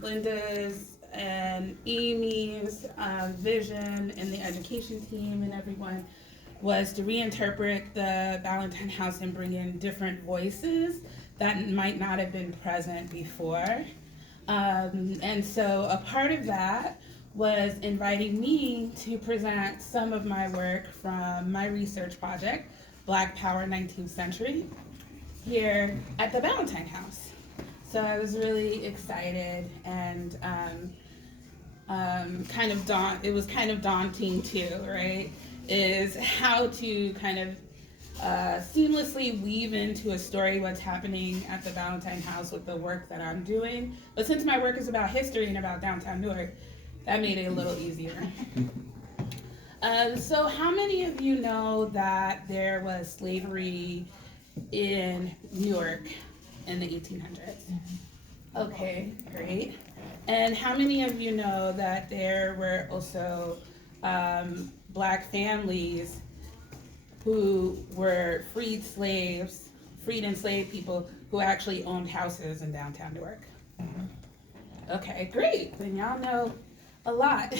Linda's and Amy's vision and the education team and everyone was to reinterpret the Ballantine House and bring in different voices that might not have been present before. And so a part of that was inviting me to present some of my work from my research project, Black Power 19th Century, here at the Ballantine House. So I was really excited and it was kind of daunting too, right? Is how to kind of seamlessly weave into a story what's happening at the Ballantine House with the work that I'm doing. But since my work is about history and about downtown Newark, that made it a little easier. So how many of you know that there was slavery in Newark in the 1800s? Okay, great. And how many of you know that there were also Black families who were freed enslaved people who actually owned houses in downtown Newark? Okay, great. Then y'all know a lot.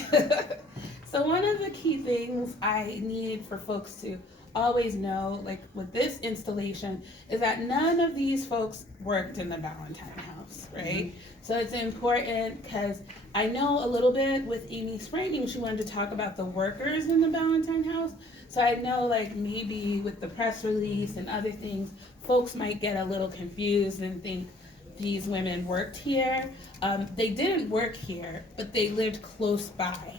So one of the key things I need for folks to always know, like with this installation, is that none of these folks worked in the Ballantine House, right? So it's important because I know a little bit with Amy's framing, she wanted to talk about the workers in the Ballantine House. So I know like maybe with the press release and other things, folks might get a little confused and think these women worked here. They didn't work here, but they lived close by.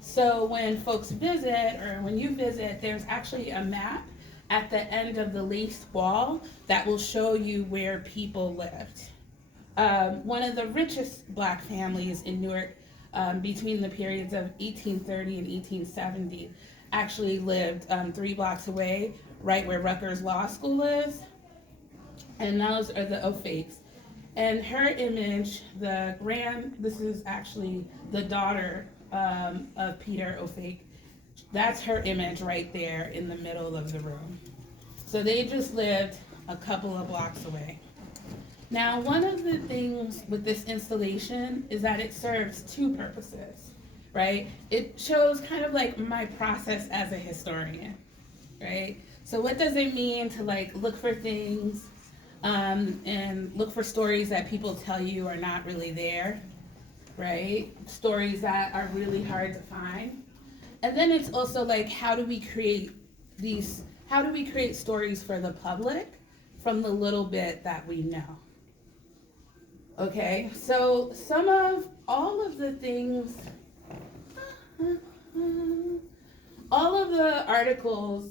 So when folks visit, or when you visit, there's actually a map at the end of the lace wall that will show you where people lived. One of the richest Black families in Newark between the periods of 1830 and 1870 actually lived 3 blocks away, right where Rutgers Law School is. And those are the O'Fakes. And her image, this is actually the daughter of Peter O'Fake. That's her image right there in the middle of the room. So they just lived a couple of blocks away. Now, one of the things with this installation is that it serves 2 purposes, right? It shows kind of like my process as a historian, right? So what does it mean to like look for things and look for stories that people tell you are not really there, right? Stories that are really hard to find. And then it's also like, how do we create stories for the public from the little bit that we know? Okay, so all of the articles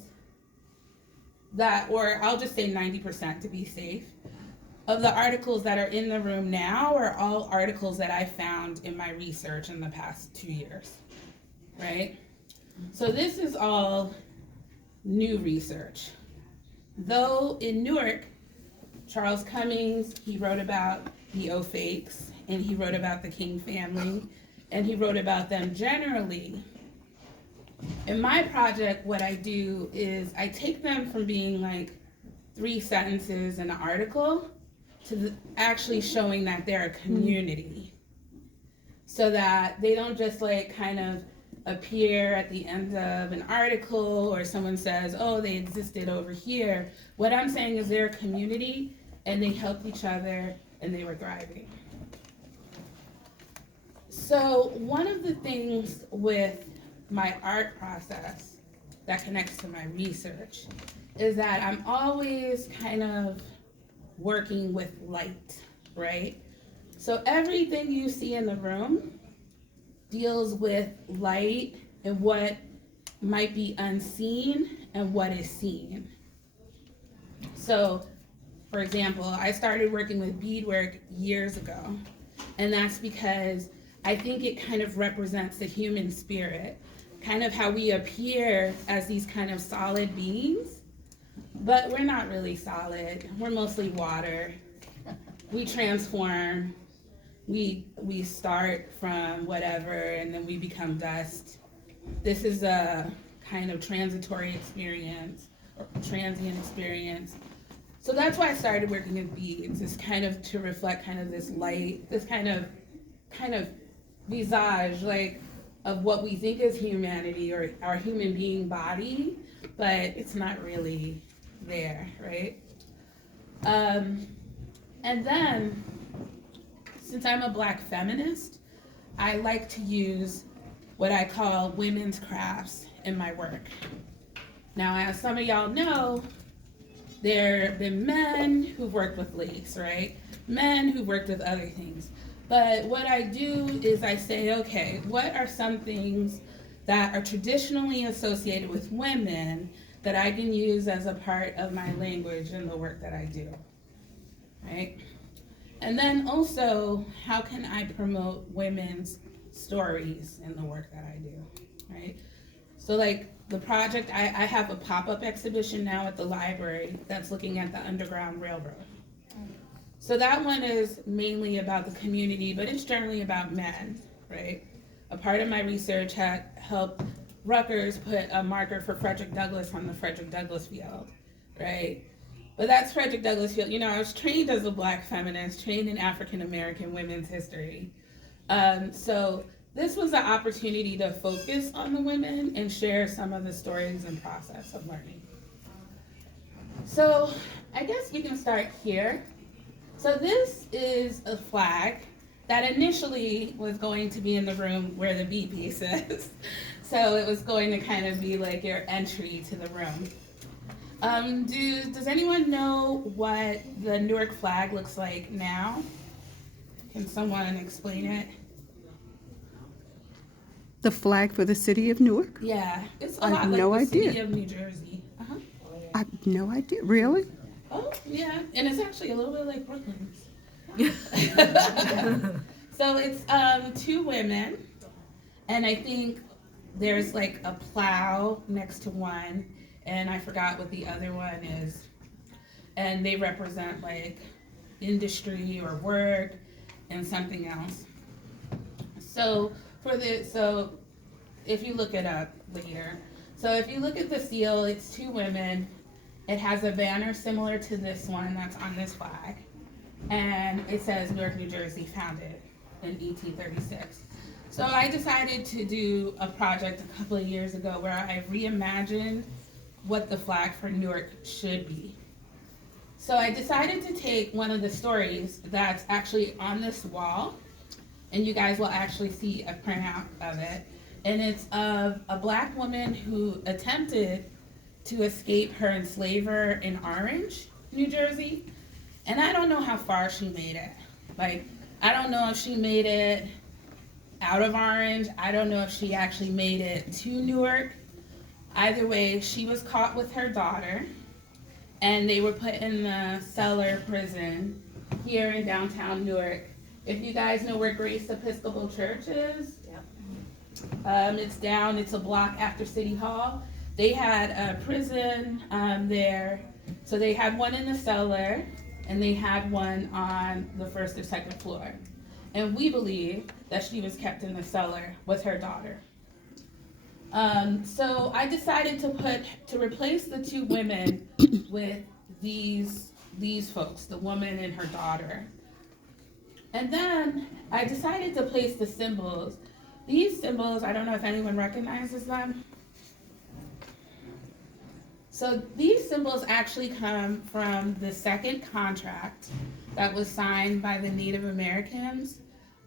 that, or I'll just say 90% to be safe, of the articles that are in the room now are all articles that I found in my research in the past 2 years, right? So this is all new research. Though in Newark, Charles Cummings, he wrote about the O'Fakes, and he wrote about the King family, and he wrote about them generally. In my project, what I do is I take them from being like 3 sentences in an article to actually showing that they're a community, so that they don't just like kind of appear at the end of an article or someone says, oh, they existed over here. What I'm saying is they're a community and they helped each other and they were thriving. So one of the things with my art process that connects to my research is that I'm always kind of working with light, right? So everything you see in the room deals with light and what might be unseen and what is seen. So, for example, I started working with beadwork years ago, and that's because I think it kind of represents the human spirit, kind of how we appear as these kind of solid beings, but we're not really solid. We're mostly water. We transform. We start from whatever, and then we become dust. This is a kind of transitory experience, or transient experience. So that's why I started working with beads, is kind of to reflect kind of this light, this kind of visage, like, of what we think is humanity or our human being body, but it's not really there, right? And then, since I'm a Black feminist, I like to use what I call women's crafts in my work. Now, as some of y'all know, there have been men who've worked with lace, right? Men who've worked with other things. But what I do is I say, okay, what are some things that are traditionally associated with women that I can use as a part of my language in the work that I do, right? And then also, how can I promote women's stories in the work that I do, right? So like the project, I have a pop-up exhibition now at the library that's looking at the Underground Railroad. So that one is mainly about the community, but it's generally about men, right? A part of my research had helped Rutgers put a marker for Frederick Douglass on the Frederick Douglass Field, right? But that's Frederick Douglass Field. You know, I was trained as a Black feminist, trained in African American women's history. So this was an opportunity to focus on the women and share some of the stories and process of learning. So I guess we can start here. So this is a flag that initially was going to be in the room where the B piece is. So it was going to kind of be like your entry to the room. Does anyone know what the Newark flag looks like now? Can someone explain it? The flag for the city of Newark? Yeah, it's a I lot have like no the idea. city of New Jersey. Uh-huh. I have no idea. Really? Oh, yeah, and it's actually a little bit like Brooklyn's. So it's two women, and I think there's like a plow next to one, and I forgot what the other one is. And they represent like industry or work and something else. So if you look it up later, so if you look at the seal, it's two women. It has a banner similar to this one that's on this flag. And it says Newark, New Jersey, founded in 1836. So I decided to do a project a couple of years ago where I reimagined what the flag for Newark should be. So I decided to take one of the stories that's actually on this wall, and you guys will actually see a printout of it. And it's of a Black woman who attempted to escape her enslaver in Orange, New Jersey. And I don't know how far she made it. Like, I don't know if she made it out of Orange. I don't know if she actually made it to Newark. Either way, she was caught with her daughter, and they were put in the cellar prison here in downtown Newark. If you guys know where Grace Episcopal Church is, it's a block after City Hall. They had a prison there. So they had one in the cellar, and they had one on the first or second floor. And we believe that she was kept in the cellar with her daughter. So I decided to replace the two women with these folks, the woman and her daughter. And then I decided to place the symbols. These symbols, I don't know if anyone recognizes them. So these symbols actually come from the second contract that was signed by the Native Americans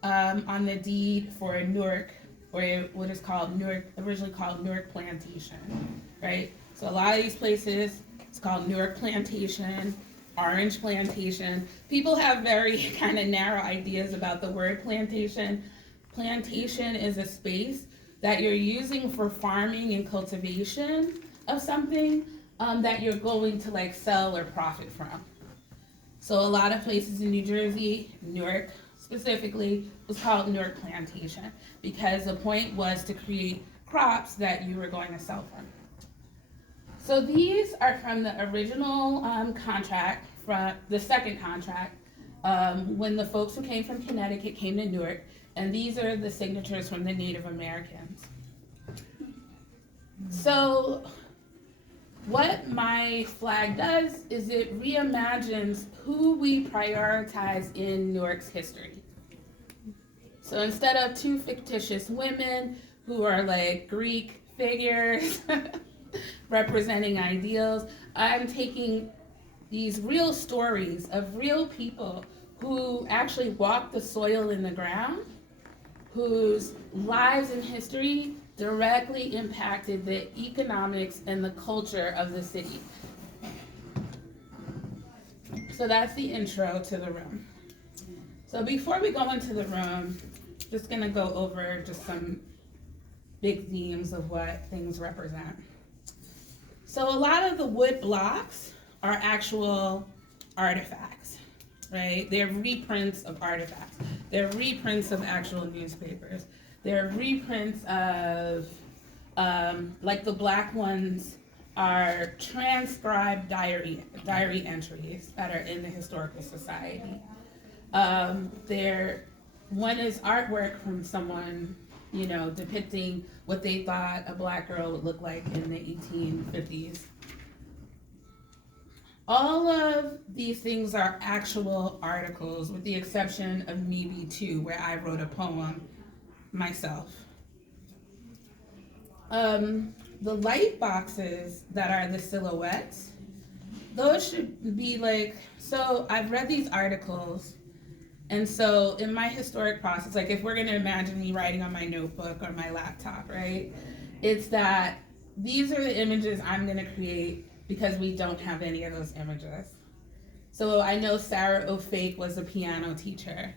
on the deed for Newark, or what is called Newark, originally called Newark Plantation, right? So a lot of these places, it's called Newark Plantation, Orange Plantation. People have very kind of narrow ideas about the word plantation. Plantation is a space that you're using for farming and cultivation of something that you're going to like sell or profit from. So a lot of places in New Jersey, Newark specifically, was called Newark Plantation because the point was to create crops that you were going to sell from. So these are from the original contract, from the second contract, when the folks who came from Connecticut came to Newark, and these are the signatures from the Native Americans. So what my flag does is it reimagines who we prioritize in Newark's history. So instead of two fictitious women who are like Greek figures representing ideals, I'm taking these real stories of real people who actually walked the soil in the ground, whose lives and history directly impacted the economics and the culture of the city. So that's the intro to the room. So before we go into the room, just gonna go over just some big themes of what things represent. So a lot of the wood blocks are actual artifacts, right? They're reprints of artifacts. They're reprints of actual newspapers. They're reprints of, like the black ones are transcribed diary entries that are in the Historical Society. One is artwork from someone, depicting what they thought a black girl would look like in the 1850s. All of these things are actual articles, with the exception of maybe two, where I wrote a poem myself. The light boxes that are the silhouettes, those should be like, so I've read these articles, and so in my historic process, like if we're gonna imagine me writing on my notebook or my laptop, right? It's that these are the images I'm gonna create because we don't have any of those images. So I know Sarah O'Fake was a piano teacher.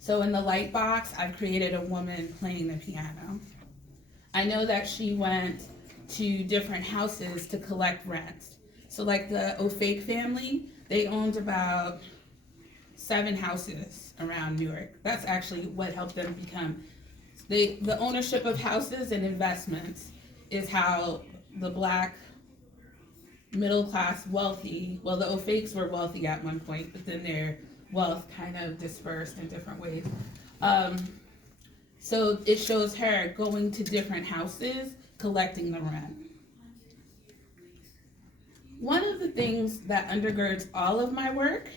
So in the light box, I've created a woman playing the piano. I know that she went to different houses to collect rent. So like the O'Fake family, they owned about 7 houses around Newark. That's actually what helped them become, the ownership of houses and investments is how the black middle class wealthy, well the O'Fakes were wealthy at one point, but then their wealth kind of dispersed in different ways. So it shows her going to different houses, collecting the rent. One of the things that undergirds all of my work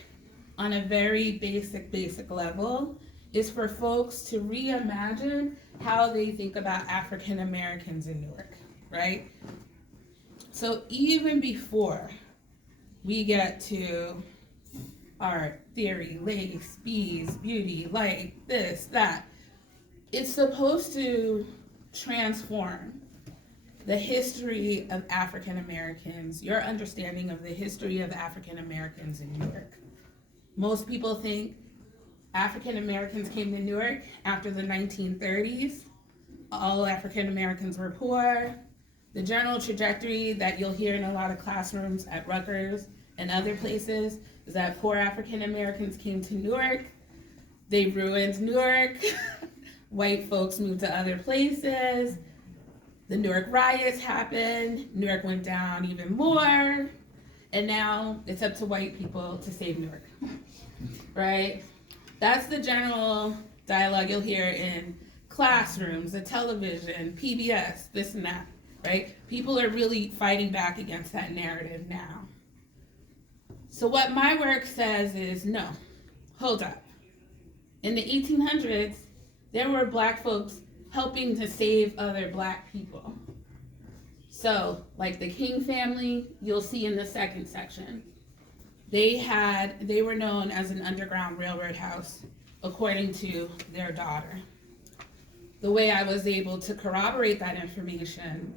on a very basic level is for folks to reimagine how they think about African Americans in Newark, right? So even before we get to art, theory, lace, bees, beauty, light, this, that, it's supposed to transform the history of African Americans, your understanding of the history of African Americans in Newark. Most people think African Americans came to Newark after the 1930s. All African Americans were poor. The general trajectory that you'll hear in a lot of classrooms at Rutgers and other places is that poor African Americans came to Newark. They ruined Newark. White folks moved to other places. The Newark riots happened. Newark went down even more. And now it's up to white people to save Newark, right? That's the general dialogue you'll hear in classrooms, the television, PBS, this and that, right? People are really fighting back against that narrative now. So what my work says is, no, hold up. In the 1800s, there were black folks helping to save other black people. So, like the King family, you'll see in the second section, they were known as an Underground Railroad house, according to their daughter. The way I was able to corroborate that information,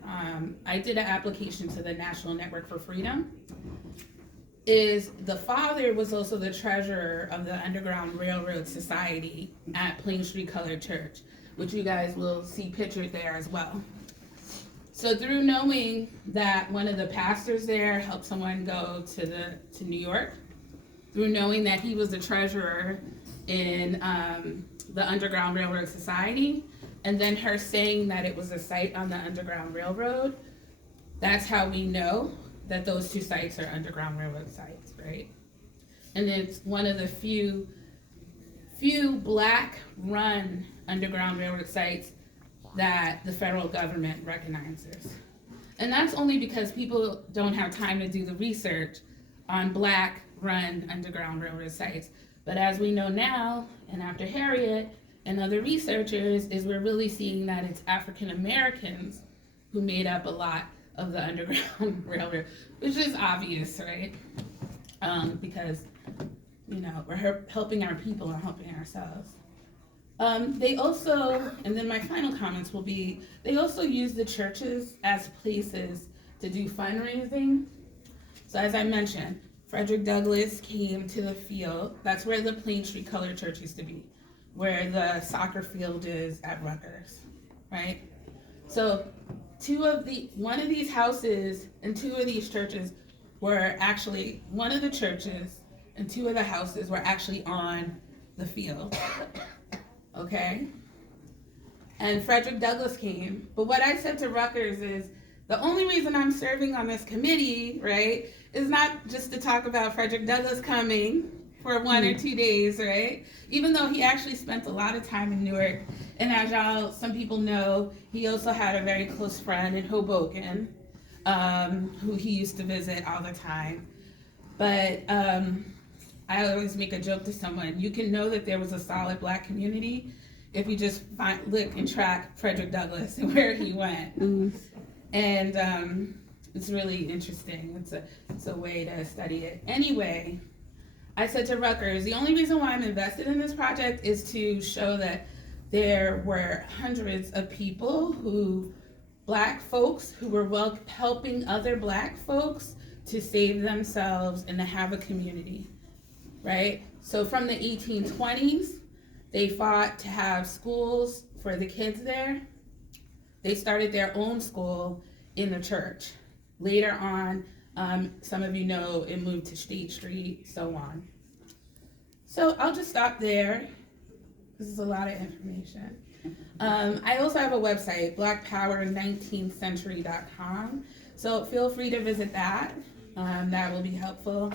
I did an application to the National Network for Freedom, is the father was also the treasurer of the Underground Railroad Society at Plain Street Colored Church, which you guys will see pictured there as well. So through knowing that one of the pastors there helped someone go to New York, through knowing that he was the treasurer in the Underground Railroad Society, and then her saying that it was a site on the Underground Railroad, that's how we know that those two sites are Underground Railroad sites, right? And it's one of the few black-run Underground Railroad sites that the federal government recognizes. And that's only because people don't have time to do the research on black run Underground Railroad sites. But as we know now, and after Harriet and other researchers, is we're really seeing that it's African Americans who made up a lot of the Underground Railroad, which is obvious, right? Because, you know, we're helping our people and helping ourselves. They also, and then my final comments will be, they also use the churches as places to do fundraising. So as I mentioned, Frederick Douglass came to the field. That's where the Plain Street Colored Church used to be, where the soccer field is at Rutgers, right? So one of these houses and two of these churches were actually, one of the churches and two of the houses were actually on the field, okay? And Frederick Douglass came. But what I said to Rutgers is, the only reason I'm serving on this committee, right, is not just to talk about Frederick Douglass coming for 1 or 2 days, right? Even though he actually spent a lot of time in Newark. And as some people know, he also had a very close friend in Hoboken, who he used to visit all the time. But I always make a joke to someone, you can know that there was a solid black community if you just look and track Frederick Douglass and where he went. And it's really interesting. It's a way to study it. Anyway, I said to Rutgers, the only reason why I'm invested in this project is to show that there were hundreds of people black folks who were helping other black folks to save themselves and to have a community, right? So from the 1820s, they fought to have schools for the kids there. They started their own school in the church. Later on, some of you know, it moved to State Street, so on. So I'll just stop there. This is a lot of information. I also have a website, blackpower19thcentury.com. So feel free to visit that. That will be helpful.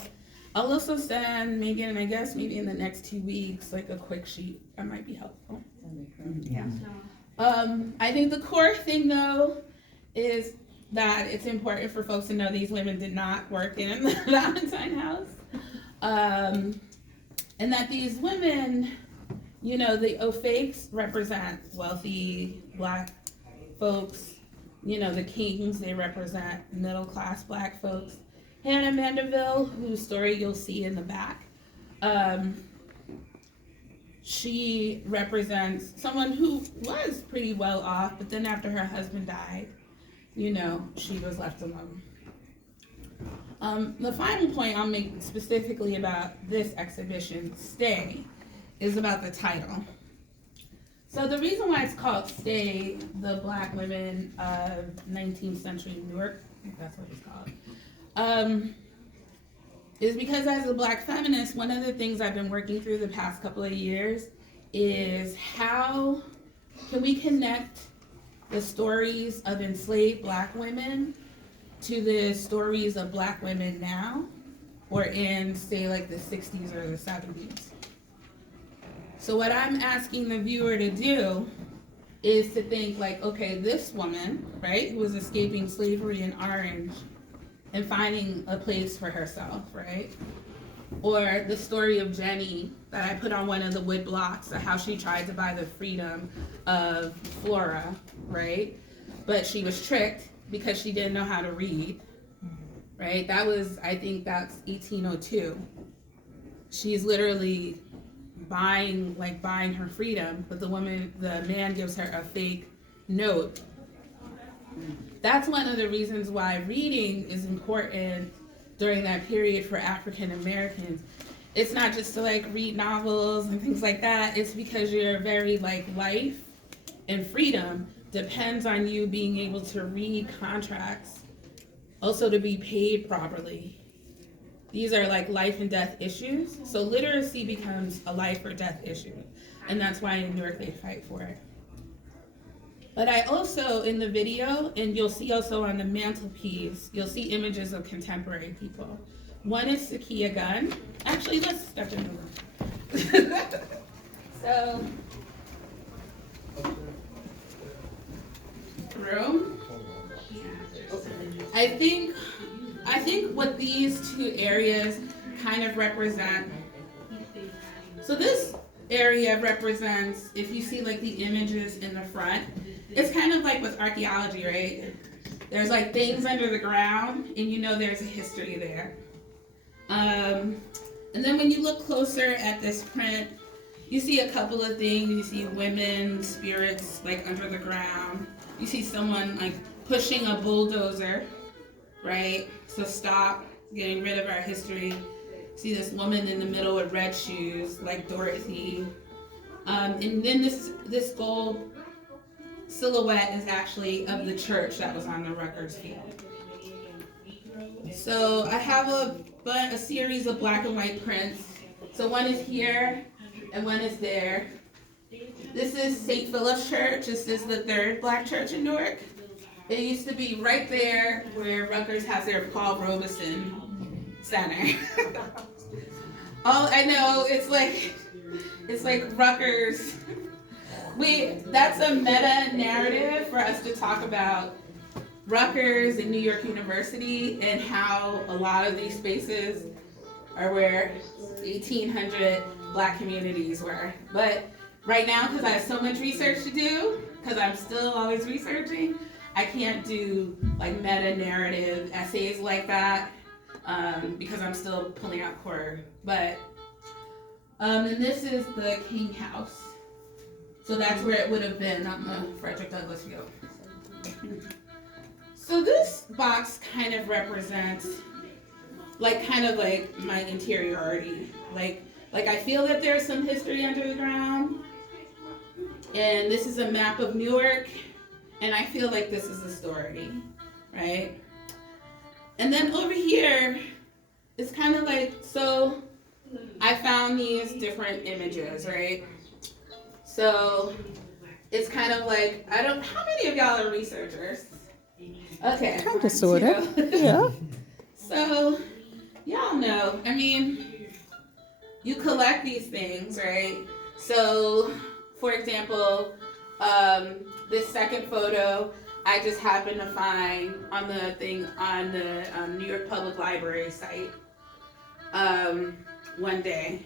I'll also send Megan, I guess maybe in the next 2 weeks, like a quick sheet. That might be helpful. Yeah. I think the core thing though is that it's important for folks to know these women did not work in the Ballantine house. And that these women, you know, the O'Fakes represent wealthy black folks. You know, the Kings, they represent middle class black folks. Hannah Mandeville, whose story you'll see in the back, she represents someone who was pretty well off, but then after her husband died, you know, she was left alone. The final point I'll make specifically about this exhibition, Stay, is about the title. So the reason why it's called Stay, the Black Women of 19th Century Newark, I think that's what it's called, is because as a black feminist, one of the things I've been working through the past couple of years is how can we connect the stories of enslaved black women to the stories of black women now, or in, say, like the 60s or the 70s. So what I'm asking the viewer to do is to think like, okay, this woman, right, who was escaping slavery in Orange and finding a place for herself, right? Or the story of Jenny that I put on one of the wood blocks of how she tried to buy the freedom of Flora, right? But she was tricked because she didn't know how to read, right? That was, I think that's 1802. She's literally buying her freedom, but the man gives her a fake note. That's one of the reasons why reading is important during that period for African Americans. It's not just to like read novels and things like that. It's because your very like life and freedom depends on you being able to read contracts, also to be paid properly. These are like life and death issues. So literacy becomes a life or death issue. And that's why in New York they fight for it. But I also, in the video, and you'll see also on the mantelpiece, you'll see images of contemporary people. One is Sakia Gunn. Actually, let's step in the room. So, room. I think what these two areas kind of represent. So this area represents, if you see like the images in the front, it's kind of like with archaeology, right? There's like things under the ground, and you know there's a history there. And then when you look closer at this print, you see a couple of things. You see women, spirits like under the ground. You see someone like pushing a bulldozer, right? So stop getting rid of our history. See this woman in the middle with red shoes, like Dorothy. And then this gold silhouette is actually of the church that was on the Rutgers field. So I have a series of black and white prints. So one is here and one is there. This is St. Philip's Church. This is the third black church in Newark. It used to be right there where Rutgers has their Paul Robeson Center. Oh, I know, it's like Rutgers. That's a meta narrative for us to talk about Rutgers and New York University and how a lot of these spaces are where 1800 black communities were. But right now, because I have so much research to do, because I'm still always researching, I can't do like meta narrative essays like that because I'm still pulling out core. But and this is the King House. So that's where it would have been on the Frederick Douglass field. So this box kind of represents like my interiority. Like I feel that there's some history under the ground. And this is a map of Newark. And I feel like this is a story, right? And then over here, it's kind of like, so I found these different images, right? So it's kind of like, how many of y'all are researchers? Okay. Kind of, sort of. Yeah. So y'all know, I mean, you collect these things, right? So, for example, this second photo, I just happened to find on the thing on the New York Public Library site one day.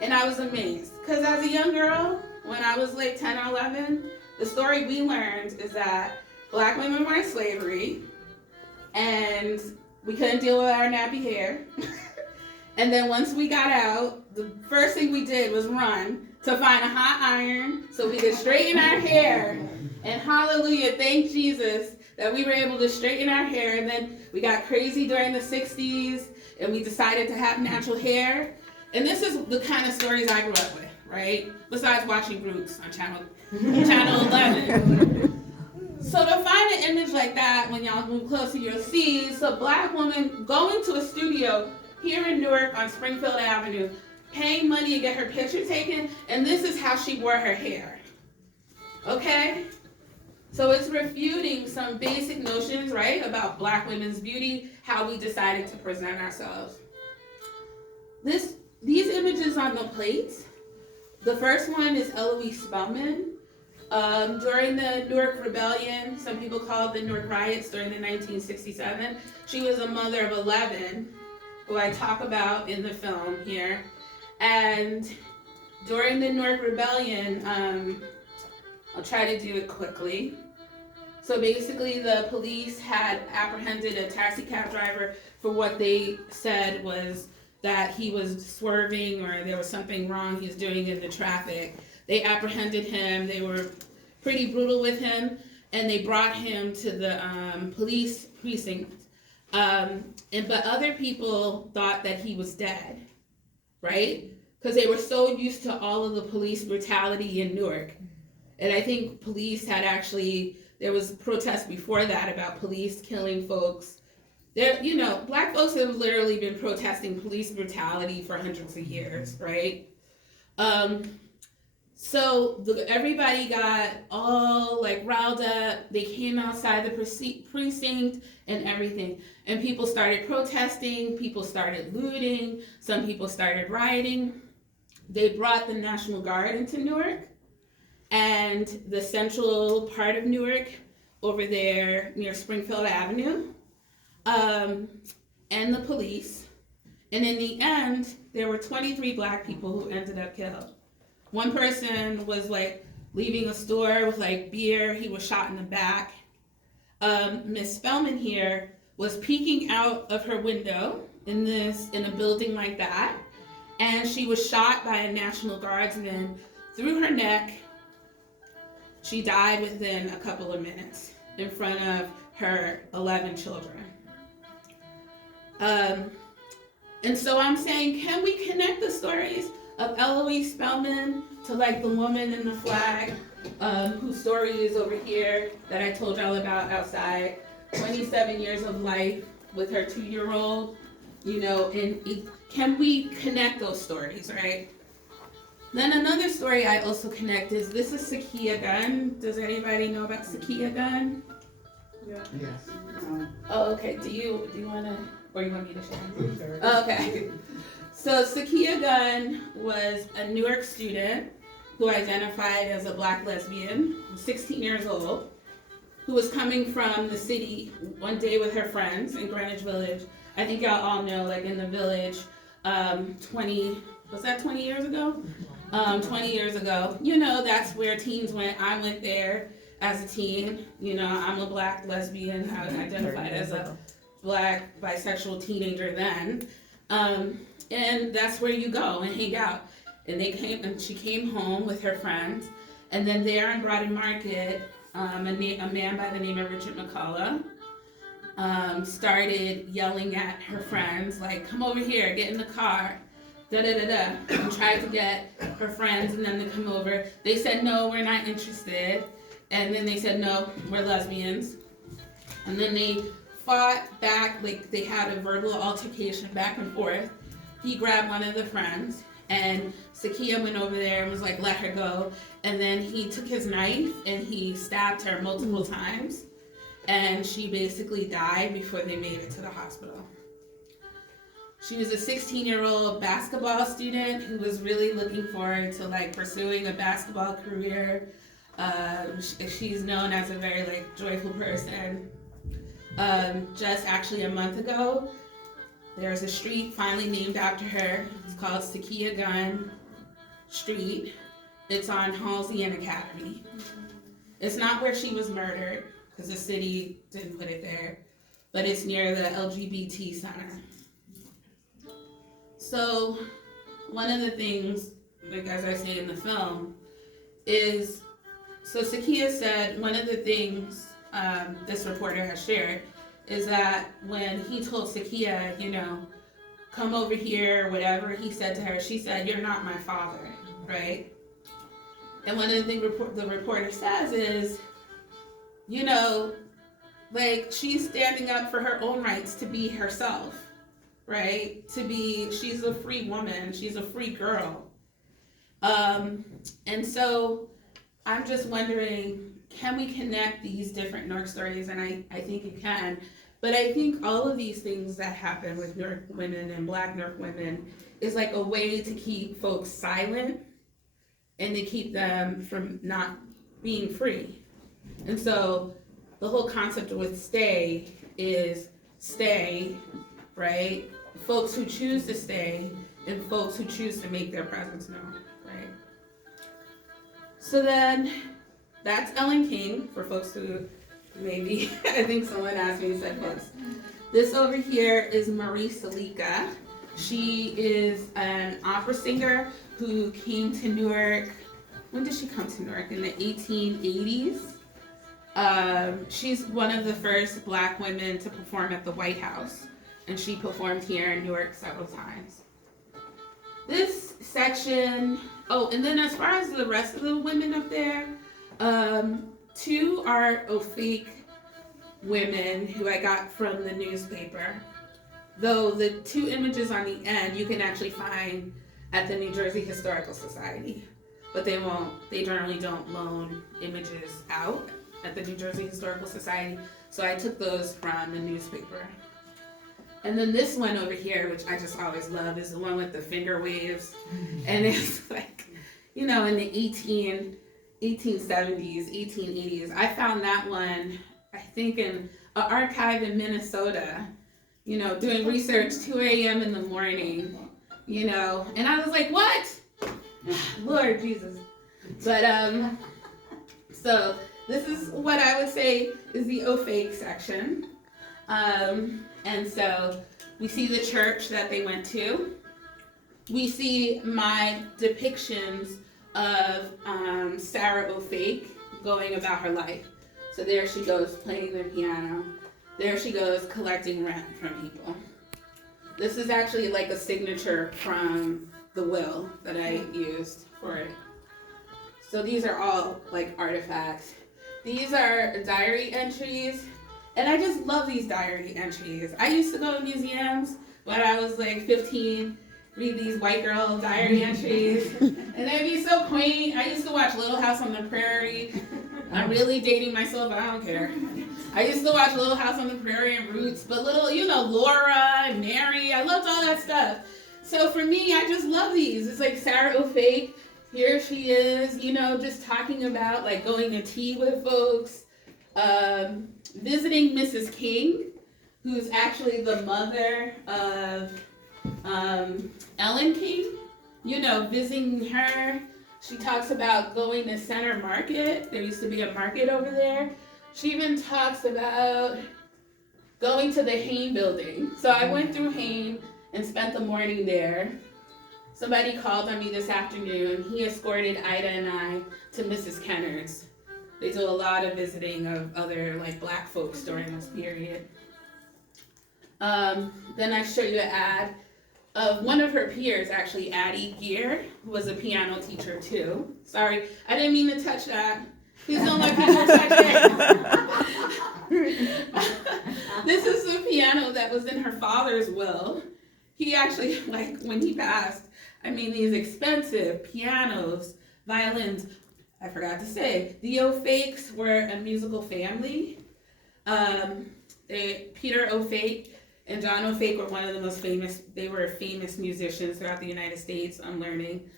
And I was amazed. Because as a young girl, when I was like 10 or 11, the story we learned is that black women were in slavery and we couldn't deal with our nappy hair. And then once we got out, the first thing we did was run to find a hot iron so we could straighten our hair. And hallelujah, thank Jesus that we were able to straighten our hair. And then we got crazy during the 60s and we decided to have natural hair. And this is the kind of stories I grew up with, right? Besides watching Roots on channel 11. So to find an image like that, when y'all move closer, you'll see it's a black woman going to a studio here in Newark on Springfield Avenue, paying money to get her picture taken, and this is how she wore her hair. Okay? So it's refuting some basic notions, right, about black women's beauty, how we decided to present ourselves. These images on the plates, the first one is Eloise Spelman. During the Newark Rebellion, some people call it the Newark Riots during the 1967, she was a mother of 11, who I talk about in the film here. And during the Newark Rebellion, I'll try to do it quickly. So basically the police had apprehended a taxi cab driver for what they said was that he was swerving or there was something wrong he was doing in the traffic. They apprehended him, they were pretty brutal with him, and they brought him to the police precinct. But other people thought that he was dead, right? Because they were so used to all of the police brutality in Newark. And I think police had there was protests before that about police killing folks. Black folks have literally been protesting police brutality for hundreds of years, right? So everybody got all like riled up. They came outside the precinct and everything. And people started protesting. People started looting. Some people started rioting. They brought the National Guard into Newark. And the central part of Newark over there near Springfield Avenue. and the police. And in the end, there were 23 black people who ended up killed. One person was like leaving a store with like beer. He was shot in the back. Miss Spellman here was peeking out of her window in a building like that, and she was shot by a National Guardsman through her neck. She died within a couple of minutes in front of her 11 children. And so I'm saying, can we connect the stories of Eloise Spellman to like the woman in the flag, whose story is over here that I told y'all about outside, 27 years of life with her 2-year-old, and can we connect those stories, right? Then another story I also connect is, this is Sakia Gunn. Does anybody know about Sakia Gunn? Yeah. Yes. Oh, okay. Do you want to, or you want me to share? Oh, okay. So Sakia Gunn was a Newark student who identified as a black lesbian, 16 years old, who was coming from the city one day with her friends in Greenwich Village. I think y'all all know, like in the village, 20 years ago? 20 years ago. That's where teens went. I went there as a teen. I'm a black lesbian. I identified as a black bisexual teenager then. And that's where you go and hang out. And she came home with her friends. And then there in Broad Market, a man by the name of Richard McCullough started yelling at her friends, like, come over here, get in the car, da-da-da-da, and tried to get her friends and them to come over. They said, no, we're not interested. And then they said, no, we're lesbians. And then they fought back, like they had a verbal altercation back and forth. He grabbed one of the friends, and Sakia went over there and was like, let her go. And then he took his knife and he stabbed her multiple times. And she basically died before they made it to the hospital. She was a 16-year-old basketball student who was really looking forward to like pursuing a basketball career. She's known as a very joyful person. Just actually a month ago, there's a street finally named after her. It's called Sakia Gunn Street. It's on Halsey and Academy. It's not where she was murdered, because the city didn't put it there, but it's near the LGBT center. So one of the things, as I say in the film, is, so Sakia said one of the things this reporter has shared is that when he told Sakia, come over here, whatever he said to her, she said, you're not my father, right? And one of the things the reporter says is, she's standing up for her own rights to be herself, right? She's a free woman, she's a free girl. And so I'm just wondering, can we connect these different Newark stories? And I think you can. But I think all of these things that happen with Newark women and Black Newark women is like a way to keep folks silent and to keep them from not being free. And so the whole concept with stay is stay, right? Folks who choose to stay and folks who choose to make their presence known, right? So then that's Ellen King, for folks who maybe, I think someone asked me, said books. This over here is Marie Salika. She is an opera singer who came to Newark. When did she come to Newark? In the 1880s. She's one of the first Black women to perform at the White House, and she performed here in Newark several times. This section, and then as far as the rest of the women up there, two are Ophik women who I got from the newspaper. Though the two images on the end you can actually find at the New Jersey Historical Society, but they generally don't loan images out at the New Jersey Historical Society, so I took those from the newspaper. And then this one over here, which I just always love, is the one with the finger waves, and it's like, in the 1870s, 1880s. I found that one, I think in an archive in Minnesota, doing research 2 a.m. in the morning, and I was like, what? Lord Jesus. But, so this is what I would say is the fake section. And so we see the church that they went to. We see my depictions of Sarah O'Fake going about her life. So there she goes playing the piano. There she goes collecting rent from people. This is actually like a signature from the will that I used for it. So these are all like artifacts. These are diary entries, and I just love these diary entries. I used to go to museums when I was like 15, read these white girl diary entries, and they'd be so quaint. I used to watch Little House on the Prairie. I'm really dating myself, but I don't care. I used to watch Little House on the Prairie and Roots, but Laura and Mary, I loved all that stuff. So for me, I just love these. It's like Sarah O'Fake. Here she is, just talking about like going to tea with folks, visiting Mrs. King, who's actually the mother of Ellen King, visiting her. She talks about going to Center Market. There used to be a market over there. She even talks about going to the Hain building. So I went through Hain and spent the morning there. Somebody called on me this afternoon. He escorted Ida and I to Mrs. Kennard's. They do a lot of visiting of other like Black folks during this period. Then I show you an ad of one of her peers, actually, Addie Gear, who was a piano teacher too. Sorry, I didn't mean to touch that. Please don't let people touch it. This is the piano that was in her father's will. He actually, when he passed, these expensive pianos, violins. I forgot to say, the O'Fakes were a musical family. Peter O'Fake and John O'Fake were one of the most famous, they were famous musicians throughout the United States. I'm learning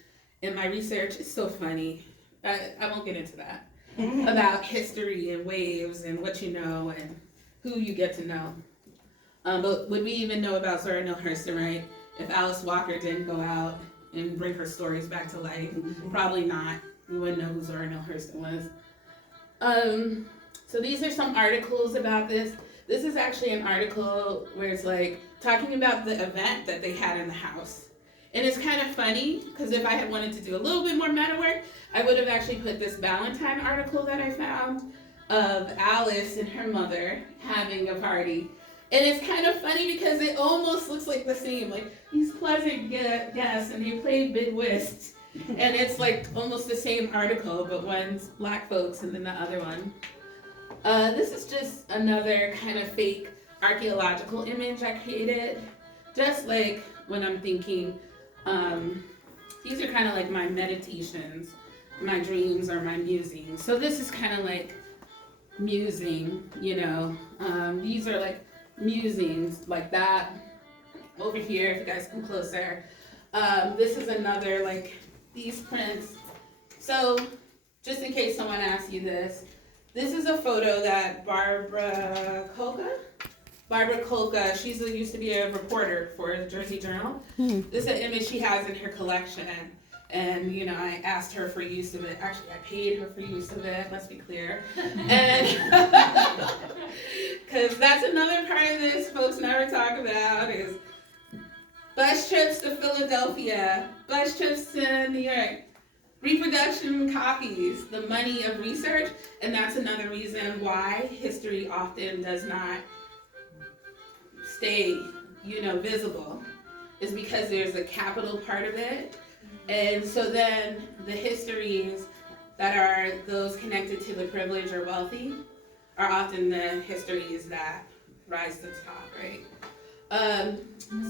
in my research. It's so funny. I won't get into that. About history and waves and what you know and who you get to know. But would we even know about Zora Neale Hurston, right? If Alice Walker didn't go out and bring her stories back to life? Probably not. We wouldn't know who Zora Neale Hurston was. So these are some articles about this. This is actually an article where it's like talking about the event that they had in the house. And it's kind of funny, because if I had wanted to do a little bit more meta work, I would have actually put this Ballantine article that I found of Alice and her mother having a party. And it's kind of funny because it almost looks like the same, like these pleasant guests, and they played bid whist. And it's like almost the same article, but one's Black folks and then the other one. This is just another kind of fake archaeological image I created. Just like when I'm thinking, these are kind of like my meditations, my dreams, or my musings. So this is kind of like musing, these are like musings like that. Over here, if you guys come closer. This is another, like, these prints. So, just in case someone asks you this is a photo that Barbara Kolka, she used to be a reporter for the Jersey Journal. This is an image she has in her collection. And, I asked her for use of it. Actually, I paid her for use of it, let's be clear. And, because that's another part of this folks never talk about is bus trips to Philadelphia, bus trips to New York, reproduction copies, the money of research. And that's another reason why history often does not stay, visible, is because there's a capital part of it. And so then the histories that are those connected to the privileged or wealthy are often the histories that rise to the top, right?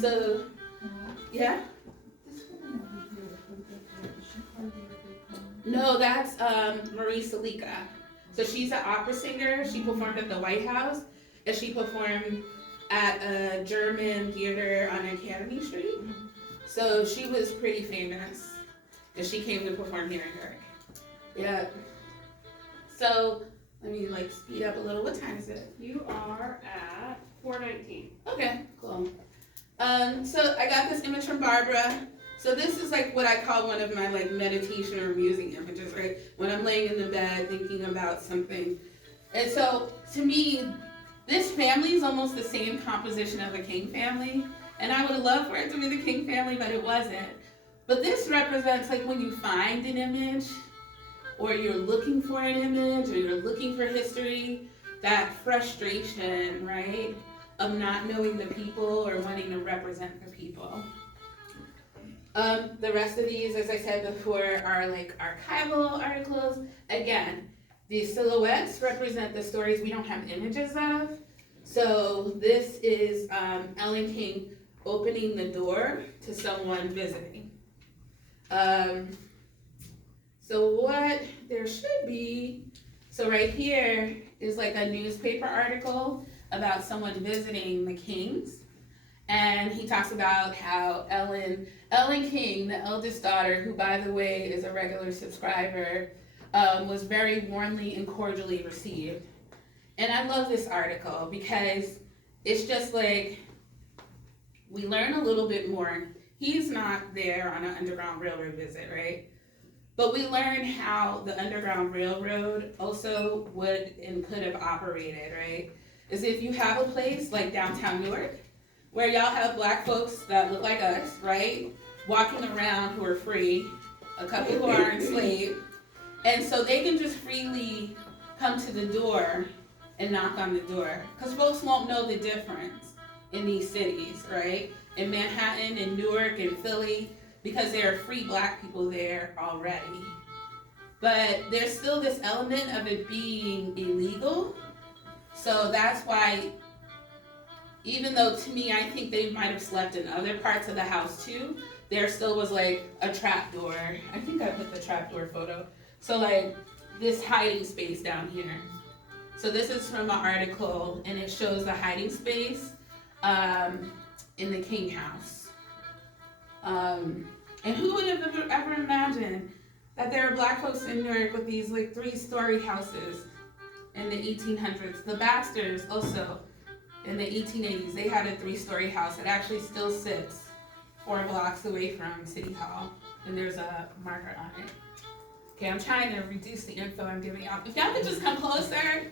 So, yeah? No, that's Marie Salika. So she's an opera singer. She performed at the White House, and she performed at a German theater on Academy Street. So she was pretty famous, and she came to perform here in New York. Yeah. So Let me like speed up a little. What time is it? You are at 4:19. Okay, cool. So I got this image from Barbara. So this is like what I call one of my like meditation or musing images, right? When I'm laying in the bed thinking about something. And so to me, this family is almost the same composition of the King family. And I would love for it to be the King family, but it wasn't. But this represents like when you find an image, or you're looking for an image, or you're looking for history, that frustration, right, of not knowing the people or wanting to represent the people. The rest of these, as I said before, are like archival articles. Again, these silhouettes represent the stories we don't have images of. So this is Ellen King opening the door to someone visiting. So what there should be, so right here is like a newspaper article about someone visiting the Kings. And he talks about how Ellen King, the eldest daughter, who by the way is a regular subscriber, was very warmly and cordially received. And I love this article because it's just like, we learn a little bit more. He's not there on an Underground Railroad visit, right? But we learn how the Underground Railroad also would and could have operated, right? Is if you have a place like downtown Newark, where y'all have black folks that look like us, right? Walking around who are free, a couple who are enslaved, and so they can just freely come to the door and knock on the door. Because folks won't know the difference in these cities, right? In Manhattan and Newark and Philly, because there are free black people there already. But there's still this element of it being illegal. So that's why, even though to me, I think they might have slept in other parts of the house too, there still was like a trap door. I think I put the trap door photo. So like this hiding space down here. So this is from an article and it shows the hiding space in the King house. And who would have ever imagined that there are black folks in New York with these like 3-story houses in the 1800s? The Baxters also in the 1880s, they had a 3-story house that actually still sits 4 blocks away from City Hall, and there's a marker on it. Okay, I'm trying to reduce the info I'm giving out. If y'all could just come closer.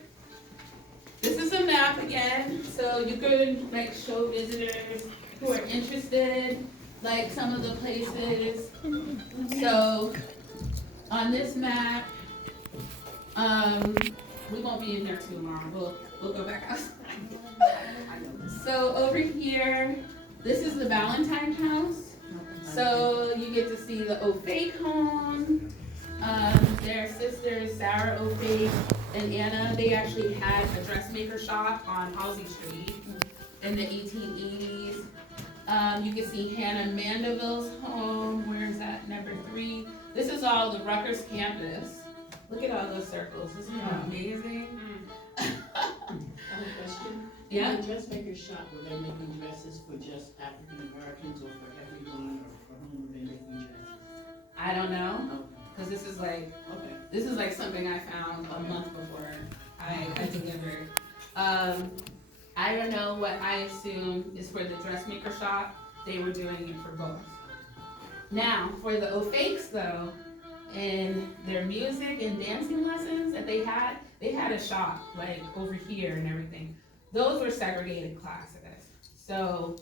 This is a map again, so you could like show visitors who are interested, like some of the places. So on this map, we won't be in there too long. We'll go back outside. So over here, this is the Ballantine house. So you get to see the O'Fake home. Their sisters, Sarah O'Fake and Anna, they actually had a dressmaker shop on Halsey Street in the 1880s. You can see Hannah Mandeville's home. Where is that? Number 3. This is all the Rutgers campus. Look at all those circles. Isn't that amazing? I have a question. Yeah. In the dressmaker shop, were they making dresses for just African Americans or for everyone, or for whom were they making dresses? I don't know, Okay. because this is like something I found a month before I delivered. I don't know what I assume is for the dressmaker shop. They were doing it for both. Now, for the O'Fakes though, in their music and dancing lessons that they had a shop like over here and everything. Those were segregated classes. So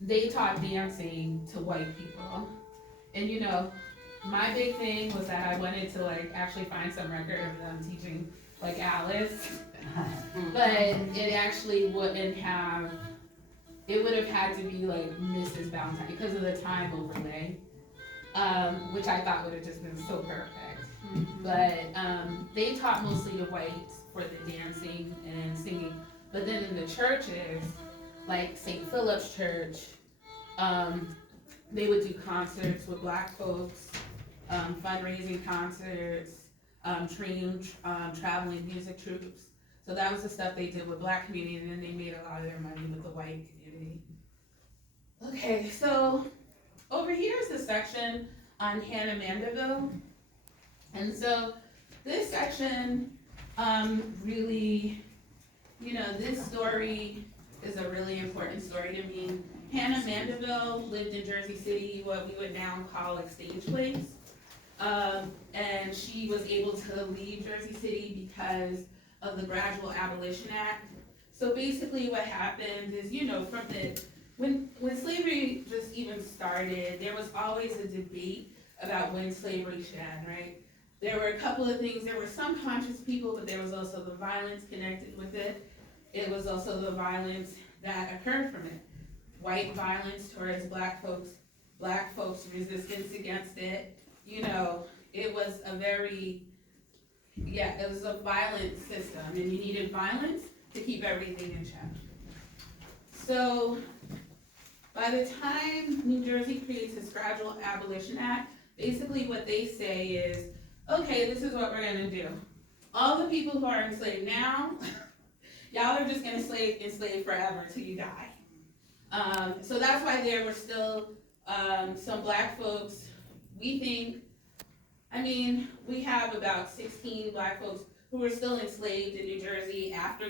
they taught dancing to white people. And you know, my big thing was that I wanted to like actually find some record of them teaching like Alice. But it actually wouldn't have, it would have had to be like Mrs. Ballantine because of the time overlay, which I thought would have just been so perfect. But they taught mostly the whites for the dancing and singing. But then in the churches, like St. Philip's Church, they would do concerts with black folks, fundraising concerts, traveling music troupes. So that was the stuff they did with black community, and then they made a lot of their money with the white community. Okay, so over here is the section on Hannah Mandeville. And so this section really, this story is a really important story to me. Hannah Mandeville lived in Jersey City, what we would now call like Stage Place. And she was able to leave Jersey City because of the Gradual Abolition Act. So basically what happened is, from when slavery just even started, there was always a debate about when slavery should end, right? There were a couple of things, there were some conscious people, but there was also the violence connected with it. It was also the violence that occurred from it. White violence towards black folks' resistance against it. It was it was a violent system, and you needed violence to keep everything in check. So, by the time New Jersey creates this Gradual Abolition Act, basically what they say is, okay, this is what we're gonna do. All the people who are enslaved now, y'all are just gonna enslave forever till you die. So that's why there were still some black folks. We have about 16 black folks who were still enslaved in New Jersey after